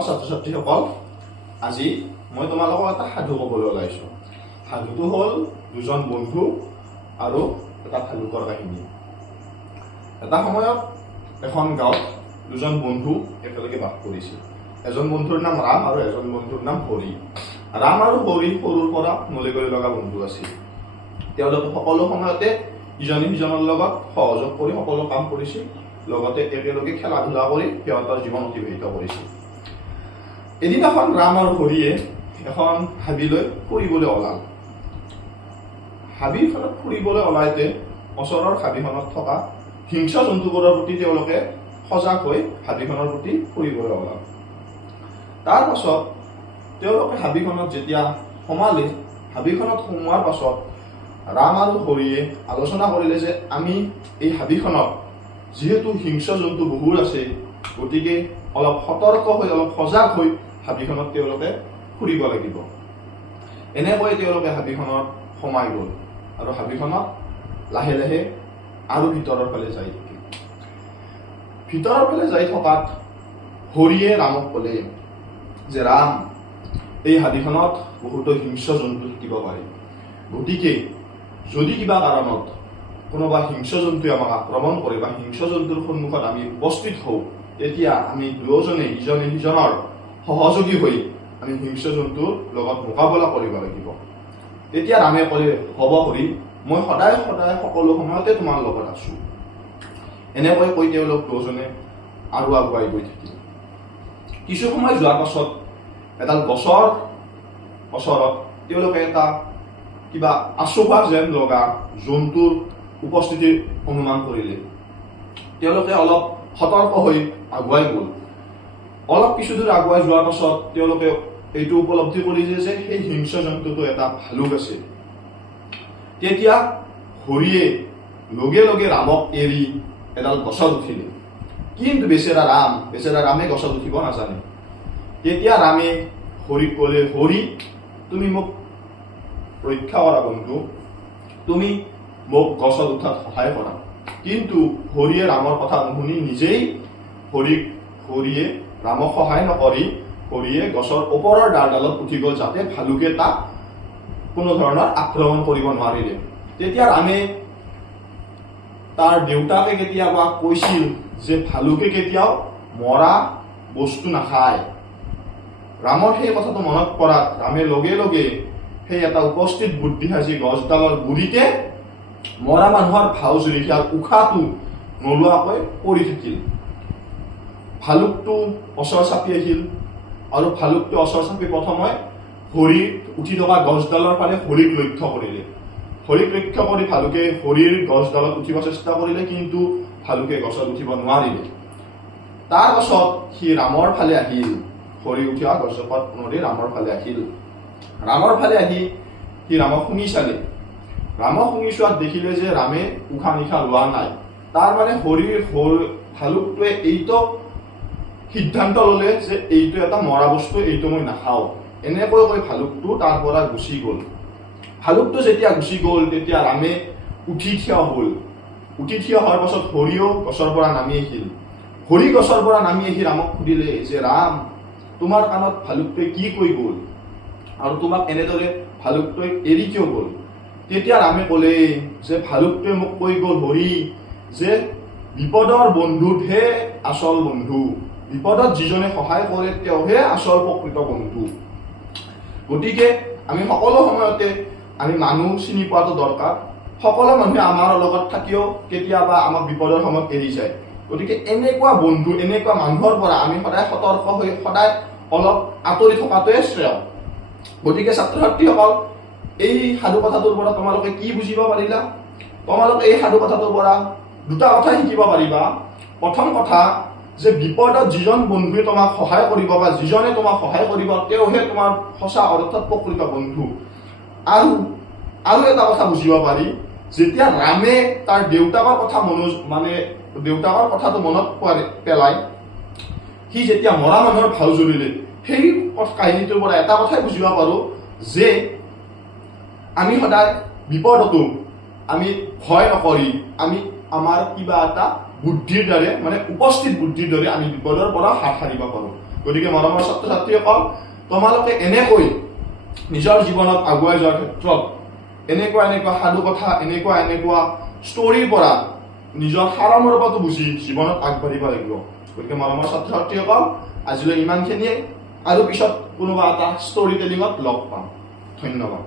মৰমৰ ছাত্ৰ ছাত্ৰীসকল, আজি মই তোমালোকক এটা সাধু ক'বলৈ ওলাইছোঁ। সাধুটো হ'ল দুজন বন্ধু আৰু এটা ভালুকৰ কাহিনী। এটা সময়ত এখন গাঁৱত দুজন বন্ধু একেলগে বাস কৰিছিল। এজন বন্ধুৰ নাম ৰাম আৰু এজন বন্ধুৰ নাম হৰি। ৰাম আৰু হৰি সৰুৰ পৰা নলিবলৈ লগা বন্ধু আছিল। তেওঁলোকে সকলো সময়তে ইজনে সিজনৰ লগত সহযোগ কৰি সকলো কাম কৰিছিল, লগতে একেলগে খেলা ধূলা কৰি সিহঁতৰ জীৱন অতিবাহিত কৰিছিল। এদিনাখন ৰাম আৰু হৰিয়ে এখন হাবিলৈ ফুৰিবলৈ ওলাল। হাবিখনত ফুৰিবলৈ ওলাইতে ওচৰৰ হাবিখনত থকা হিংস্ৰ জন্তুবোৰৰ প্ৰতি তেওঁলোকে সজাগ হৈ হাবিখনৰ প্ৰতি ফুৰিবলৈ ওলাল। তাৰ পাছত তেওঁলোকে হাবিখনত যেতিয়া সোমালে, হাবিখনত সোমোৱাৰ পাছত ৰাম আৰু হৰিয়ে আলোচনা কৰিলে যে আমি এই হাবিখনত যিহেতু হিংস্ৰ জন্তু বহুত আছে, গতিকে অলপ সতৰ্ক হৈ অলপ সজাগ হৈ হাবিখনত তেওঁলোকে ফুৰিব লাগিব। এনেকৈ তেওঁলোকে হাবিখনত সোমাই গ'ল আৰু হাবিখনত লাহে লাহে আৰু ভিতৰৰ ফালে যাই থাকিল। ভিতৰৰ ফালে যাই থকাত হৰিয়ে ৰামক ক'লে যে ৰাম, এই হাবিখনত বহুতো হিংস্ৰ জন্তু থাকিব পাৰে, গতিকে যদি কিবা কাৰণত কোনোবা হিংস্ৰ জন্তুৱে আমাক আক্ৰমণ কৰে বা হিংস্ৰ জন্তুৰ সন্মুখত আমি উপস্থিত হওঁ, তেতিয়া আমি দুয়োজনে ইজনে সিজনৰ সহযোগী হৈ আমি হিংস্ৰ জন্তুৰ লগত মোকাবিলা কৰিব লাগিব। তেতিয়া ৰামে ক'লে, হ'ব হৰি, মই সদায় সদায় সকলো সময়তে তোমাৰ লগত আছো। এনেকৈ কৈ তেওঁলোক দুয়োজনে আৰু আগুৱাই গৈ থাকিল। কিছু সময় যোৱাৰ পাছত এডাল গছৰ ওচৰত তেওঁলোকে এটা কিবা আচুবা যেন লগা জন্তুৰ উপস্থিতি অনুমান কৰিলে। তেওঁলোকে অলপ সতৰ্ক হৈ আগুৱাই গ'ল। অলপ কিছু দূৰ আগুৱাই যোৱাৰ পাছত তেওঁলোকে এইটো উপলব্ধি কৰিলে যে সেই হিংস্ৰ জন্তুটো এটা ভালুক আছে। তেতিয়া হৰিয়ে লগে লগে ৰামক এৰি এডাল গছত উঠিলে। কিন্তু বেচেৰা ৰামে গছত উঠিব নাজানে। তেতিয়া ৰামে হৰিক ক'লে, হৰি, তুমি মোক ৰক্ষা কৰা বন্ধু, তুমি মোক গছত উঠাত সহায় কৰা। কিন্তু হৰিয়ে ৰামৰ কথা নুশুনি নিজেই হৰিয়ে ৰামক সহায় নকৰি হৰিয়ে গছৰ ওপৰৰ ডালডালত উঠি গ'ল, যাতে ভালুকে তাক কোনো ধৰণৰ আক্ৰমণ কৰিব নোৱাৰিলে। তেতিয়া ৰামে তাৰ দেউতাকে কেতিয়াবা কৈছিল যে ভালুকে কেতিয়াও মৰা বস্তু নাখায়। ৰামৰ সেই কথাটো মনত পৰাত ৰামে লগে লগে সেই এটা উপস্থিত বুদ্ধি সাজি গছডালৰ গুৰিতে মৰা মানুহৰ ভাও জুৰিখাৰ উশাহটো নোলোৱাকৈ পৰি থাকিল। ভালুকটো ওচৰ চাপি আহিল আৰু ভালুকটো ওচৰ চাপি প্ৰথমে হৰিৰ উঠি থকা গছডালৰ ফালে হৰিক লক্ষ্য কৰিলে। হৰিক লক্ষ্য কৰি ভালুকে হৰিৰ গছডালত উঠিব চেষ্টা কৰিলে, কিন্তু ভালুকে গছত উঠিব নোৱাৰিলে। তাৰ পাছত সি ৰামৰ ফালে আহিল। হৰি উঠা গছজোপাত নদী ৰামৰ ফালে আহিল। ৰামৰ ফালে আহি সি ৰামক শুনি চালে। ৰামক শুনি চোৱাত দেখিলে যে ৰামে উশাহ নিশাহ লোৱা নাই। তাৰ মানে ভালুকটোৱে এইটো সিদ্ধান্ত ললে যে এইটো এটা মৰা বস্তু, এইটো মই নাখাওঁ। এনেকৈ কৈ ভালুকটো তাৰ পৰা গুচি গ'ল। ভালুকটো যেতিয়া গুচি গ'ল, তেতিয়া ৰামে উঠি থিয় হ'ল। উঠি থিয় হোৱাৰ পাছত হৰিও গছৰ পৰা নামি আহিল। হৰি গছৰ পৰা নামি আহি ৰামক সুধিলে যে ৰাম, তোমাৰ কাণত ভালুকটোৱে কি কৈ গ'ল আৰু তোমাক এনেদৰে ভালুকটোৱে এৰি কিয় গ'ল? তেতিয়া ৰামে ক'লে যে ভালুকটোৱে মোক কৈ গ'ল হৰি, যে বিপদৰ বন্ধুতহে আচল বন্ধু, বিপদত যিজনে সহায় কৰে তেওঁহে আচল প্ৰকৃত বন্ধু। গতিকে আমি সকলো সময়তে আমি মানুহ চিনি পোৱাটো দৰকাৰ। সকলো মানুহে আমাৰ লগত থাকিও কেতিয়াবা আমাক বিপদৰ সময়ত এৰি যায়। গতিকে এনেকুৱা বন্ধু, এনেকুৱা মানুহৰ পৰা আমি সদায় সতৰ্ক হৈ সদায় অলপ আঁতৰি থকাটোৱে শ্ৰেয়। গতিকে ছাত্ৰ ছাত্ৰীসকল, এই সাধু কথাটোৰ পৰা তোমালোকে কি বুজিব পাৰিলা? তোমালোকে এই সাধু কথাটোৰ পৰা দুটা কথা শিকিব পাৰিবা। প্ৰথম কথা যে বিপদত যিজন বন্ধুৱে তোমাক সহায় কৰিব বা যিজনে তোমাক সহায় কৰিব তেওঁহে তোমাৰ সঁচা অৰ্থত প্ৰকৃত বন্ধু। আৰু এটা কথা বুজিব পাৰি, যেতিয়া ৰামে তাৰ দেউতাকৰ কথাটো মনত পেলাই সি যেতিয়া মৰা মানুহৰ ভাও জুৰিলে, সেই কাহিনীটোৰ পৰা এটা কথাই বুজিব পাৰো যে আমি সদায় বিপদতো আমি ভয় নকৰি আমি আমাৰ কিবা এটা বুদ্ধিৰ দ্বাৰা, মানে উপস্থিত বুদ্ধিৰ দ্বাৰা আমি বিপদৰ পৰা হাত সাৰিব পাৰো। গতিকে মৰমৰ ছাত্ৰ ছাত্ৰীসকল, তোমালোকে এনেকৈ নিজৰ জীৱনত আগুৱাই যোৱাৰ ক্ষেত্ৰত এনেকুৱা সাধু কথা, এনেকুৱা ষ্টৰীৰ পৰা নিজৰ সাৰমৰ্মটো বুজি জীৱনত আগবাঢ়িব লাগিব। গতিকে মৰমৰ ছাত্ৰ ছাত্ৰীসকল, আজিলৈ ইমানখিনিয়ে। আৰু পিছত কোনোবা এটা ষ্টৰী টেলিঙত লগ পাম। ধন্যবাদ।